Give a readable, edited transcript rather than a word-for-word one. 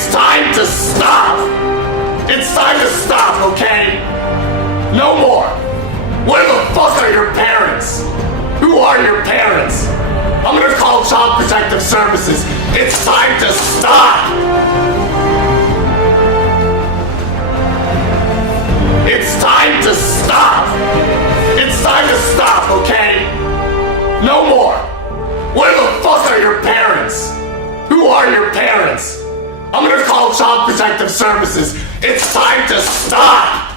It's time to stop! It's time to stop, okay? No more! Where the fuck are your parents? Who are your parents? I'm gonna call Child Protective Services. It's time to stop! It's time to stop! It's time to stop, okay? No more! Where the fuck are your parents? Who are your parents? I'm gonna call Child Protective Services. It's time to stop!